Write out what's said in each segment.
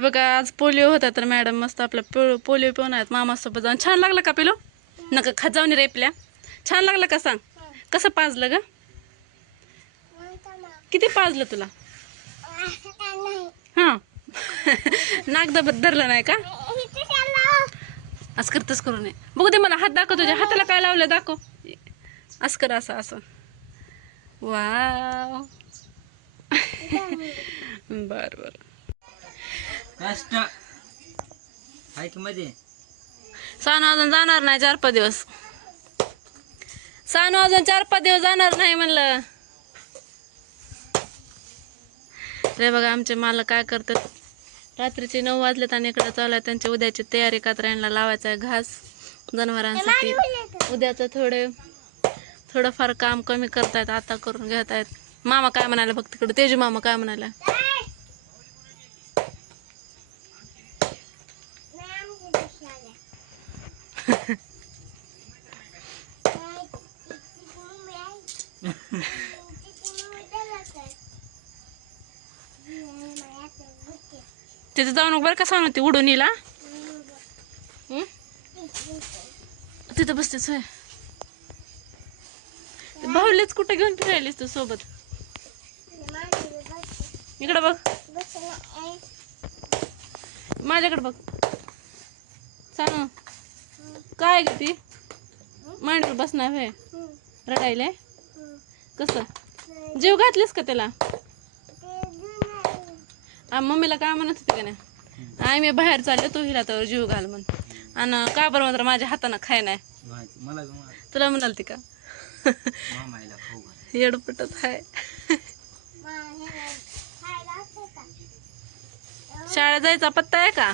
बघा आज पोलिओ होता तर मॅडम मस्त आपला पोलिओ पिऊन आहेत मामासोबत जाऊन. छान लागलं का पिलो? नका खजावणी रेपल्या. छान लागलं का सांग? कसं पाजलं ग? किती पाजलं तुला? हां नाक धरलं नाही का? असं करतच करू नये. बघू दे मला हात दाखव. तुझ्या हाताला काय लावलं दाखव. असं कर असं असं. वाव बर बर. सानू अजून जाणार नाही 4-5 दिवस. सानू अजून 4-5 दिवस जाणार नाही म्हणलं. रे बघा आमचे मालक काय करतात. रात्रीचे 9 वाजलेत आणि इकडे चालू आहे त्यांची उद्याची तयारी. कात्र्यांना लावायचा आहे घास जनावरांसाठी. उद्याचं थोडंफार काम कमी करतायत, आता करून घेत आहेत. मामा काय म्हणाले बघ तिकडे. तेजू मामा काय म्हणाले? तिथे जाऊ नको बरं का सांग. ती उडून येईल. तिथं बसतेच होय. बाहुलीच कुठे घेऊन फिरायलीस तू सोबत? इकडे बघ, माझ्याकडे बघ. सांग काय ग ती मांडीवर बसणार होय? रडायले कसं? जीव घातलीस का त्याला? मम्मीला काय म्हणत होती का नाही? आई मी बाहेर चालले तू हिला तर जीव घाल म्हण. आणि का बरं मात्र माझ्या हातानं खाय नाही तुला म्हणाल ती का? येडपटत आहे. शाळेत जायचा पत्ता आहे का?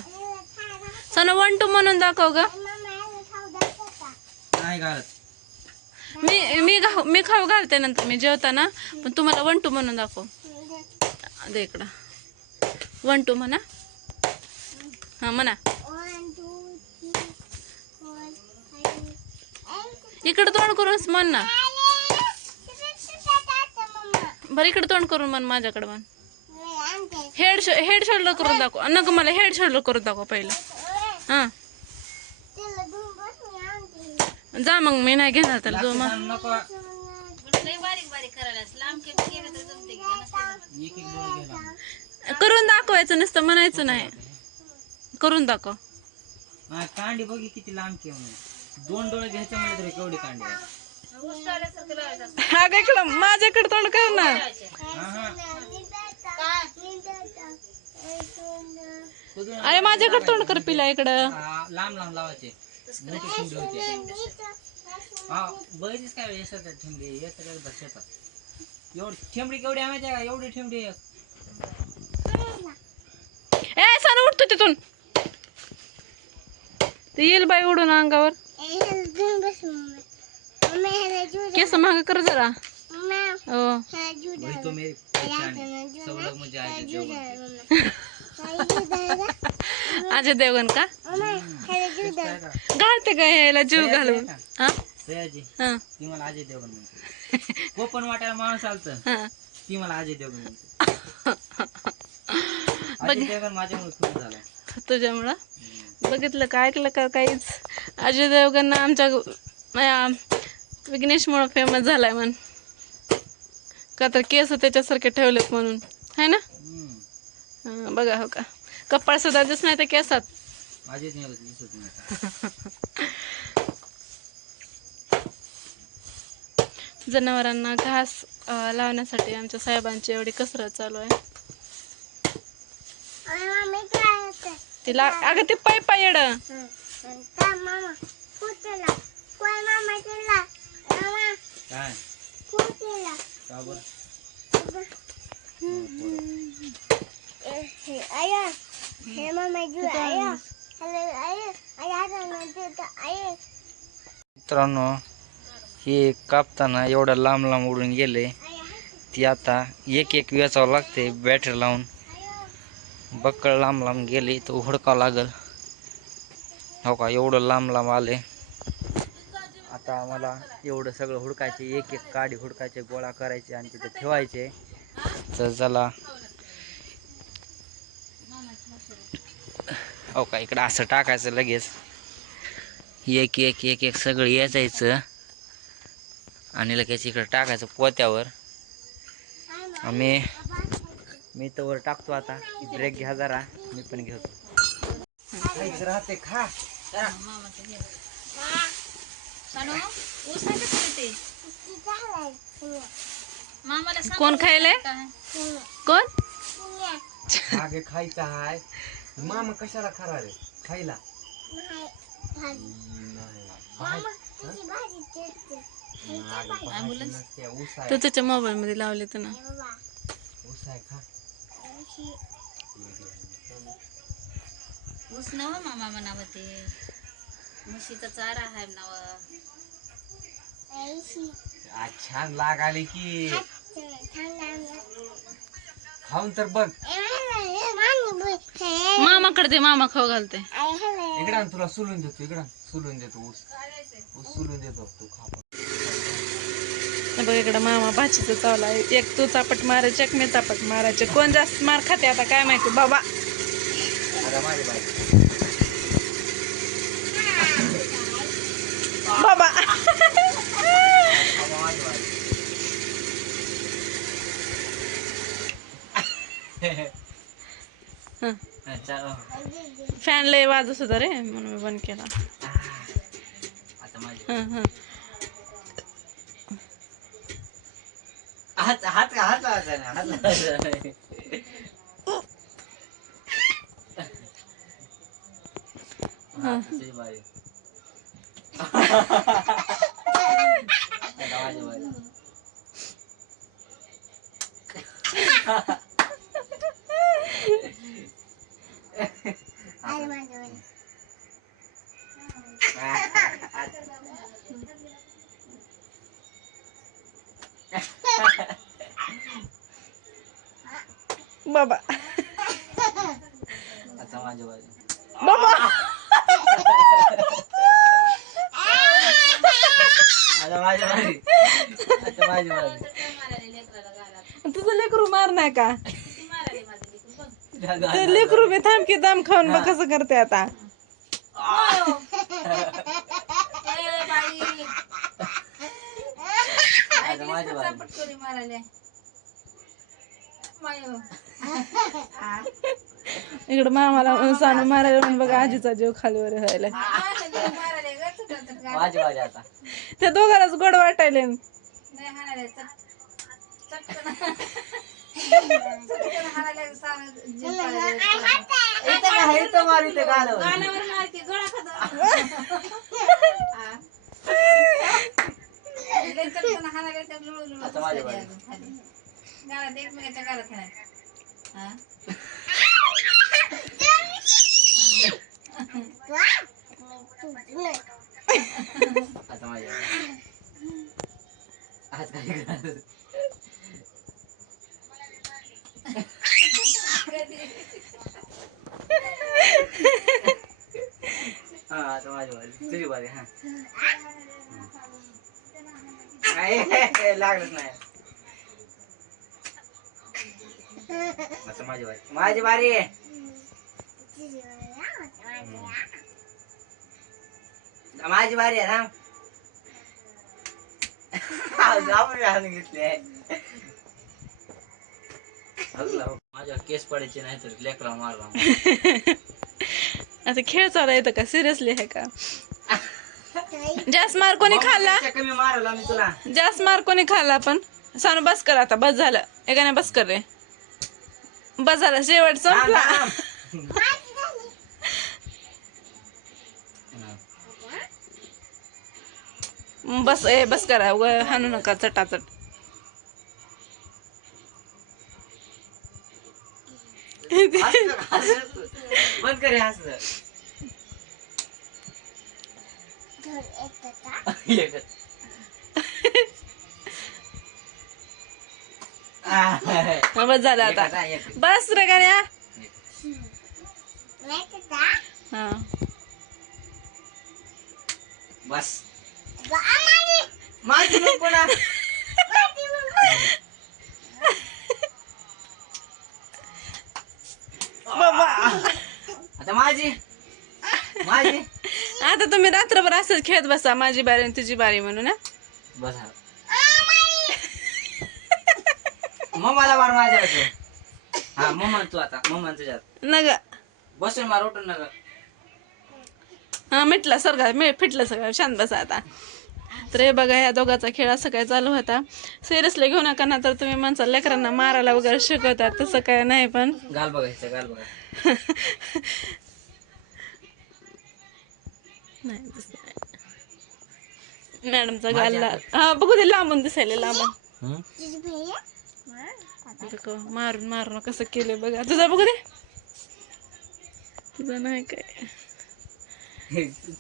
सण 1 2 म्हणून दाखव ग. मी खाऊ घालते नंतर मी जेवताना. पण तुम्हाला 1 2 म्हणून दाखव. दे इकडं 1 2 म्हणा. हा म्हणा. इकडं तोंड करून म्हण ना. बरं इकडे तोंड करून म्हण माझ्याकडे म्हण. हेड शोल्डर करून दाखव. नको मला हेड शोल्डर करून दाखव पहिलं. हां जा मग मी नाही घेणार त्याला. जो मग करून दाखवायचं नसतं म्हणायचं नाही. करून दाखव. कांडी बघी किती लांब की. 2 डोळे घ्यायचे म्हणजे तरी केवढी कांडी आहे. अगं इकडं माझ्याकडे तोंड कर ना. अरे माझ्याकडे तोंड कर पिला. इकडं लांब लांब लावायचे. मोठी ठेंबडी होती. बघितलीस काय येतात ठेंबडी येतात बसतात. एवढी ठेंबडी केवढी आहे माहिती आहे का? एवढी ठेंबडी. ए सानू उठतो तिथून. ते येईल बाई उडून अंगावर. केस महाग कर जरा. हो अजय देवगण का घालते का यायला जीव घालून? ती मला अजय देवगण म्हणते. कोपण वाटायला माणूस आलतं ती मला अजय देवगण म्हणते. अजय देवगण माझ्यामुळे खूप झाला. तुझ्यामुळं बघितलं का ऐकलं का काहीच? अजय देवगण आमच्या विघ्नेशमुळं फेमस झालाय म्हण. का तर केस त्याच्यासारखे ठेवलेत म्हणून है ना. बघा हो का कपाळ सुद्धा दिसत नाही त्या केसात. जनावरांना घास लावण्यासाठी आमच्या साहेबांची एवढी कसरत चालू आहे. तिला अगं ते पाय येड. मित्रांनो हे कापताना एवढा लांब लांब उडून गेले. ती आता एक वेचावं लागते बॅटरी लावून. बक्कळ लांब लांब गेले तर हुडकावं लागल. हो का एवढं लांब लांब आले. आता आम्हाला एवढं सगळं हुडकायचे. एक काडी हुडकायचे गोळा करायचे आणि तिथे ठेवायचे. तर चला हो का, इकडं असं टाकायचं लगेच, एक एक एक एक सगळं याचायचं आणि लगेच इकडं टाकायचं पोत्यावर. मी तर वर टाकतो. आता ब्रेक घ्या जरा, मी पण घेतो. राहते खा कोण खायले? कोण? मागे खायचं हाय. मामा कशाला खरा रे खायला? तू तुझ्या मोबाईल मध्ये लावले तर ना. ऊस आहे खा. ऊस नव मामा म्हणावं ते म्हशीचा चारा आहे म्हणावं. छान लाग आली की खाऊन तर बघ. मामाकडे दे, मामा खाऊ घालते. इकडा तुला सोलून देतो, इकडा सोलून देतो. ऊस ऊस सोलून देतो, तू खा. बघ इकडं मामा भाचीचं चावला. एक तू चापट मारायचे, एक मी चापट मारायचे. कोण जास्त मार खाते आता काय माहिती बाबा. बाबा फॅन लय वाजत होता रे, म्हणून मी बंद केला. हात हात हात लावायचा ना, हात लावायचा नाही. बाबा आता माझ्या बाजू. बाबा आता माझ्या बाजू. आता माझ्या बाजू. तुझं लेकरू मार नाही का? ते लेकरू बी थांब की दम खाऊन बघ कसं करते आता. आता माझ्या बाजू. इकडं मामाला सानू मारायला म्हणून बघा आजीचा जीव खालीवर व्हायला. माझी बाजू आता. त्या दोघांनाच गोड वाटायले. आता माझ्या बाजू. एकमेकाच्या घरात नाही. आता माझ्या आज काय करायचं? हा आता माझी बाजू, तुझी बाजू. हा लागलंच नाही. आता माझी बारी, माझी बारी आहे. माझी बारी आहे. थांब घेतले. माझ्या केस पडायचे नाही तर लेकरा मारला. आता खेळ चालू येतं का? सिरियसली आहे का? जास्त मार कोणी खाल्ला? कमी मारला मी तुला. जास्त मार कोणी खाल्ला? पण सानू बस कर आता, बस झालं. एकाने बस कर रे, बस झालं, शेवट संपला. बस बस करा, हाणू नका चटाचट. बंद करे हस. बस झालं आता, बस रे गाड्या. हा बस माझी पुन्हा. बाबा आता माझी माझी आता तुम्ही रात्रभर असंच खेळत बसा, माझी बारी आणि तुझी बारी म्हणून. बसा मम्माला मार माझ्या. हा मम्मा तू आता मम्मा तुझ्यात नग बसून मार उठून नका. हा मिटला सगळं फिटलं सगळं, शांत बसा आता. तर हे बघा ह्या दोघाचा खेळ असं काय चालू होता. सिरियसली घेऊ नका ना, तर तुम्ही माणसा लेकरांना मारायला वगैरे शिकवतात, तसं काय नाही. पण गाल बघायचं गाल बघा. नाही तसं नाही. मॅडमचा गालला हा बघू दे, लांबून दिसायला लांबून. मारून मारून कसं केलं बघा. तुझा बघू दे, तुझं नाही काय.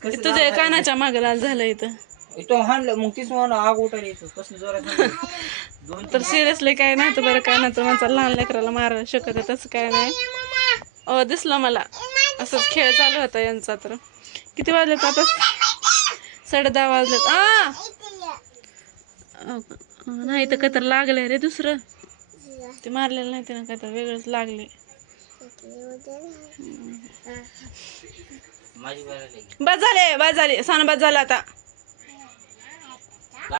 तुझ्या कानाच्या मागे लाल झालं इथं. तो हाणलं मग तीच म्हणून आग उठायला येतो कसं जोरात. तर सिरियसली काय नव्हतं बरं, काय नव्हतं. माणसाला लहान लेकराला मारायला शकत तसं काय नाही. दिसलं मला असंच खेळ चालू होता यांचा. तर किती वाजलेत आता? 10:30 वाजलेत. नाही तर काय तर लागलंय रे दुसरं, ते मारलेलं नाही त्यानं, काय तर वेगळंच लागले. बस झाले सानं, बस झालं आता.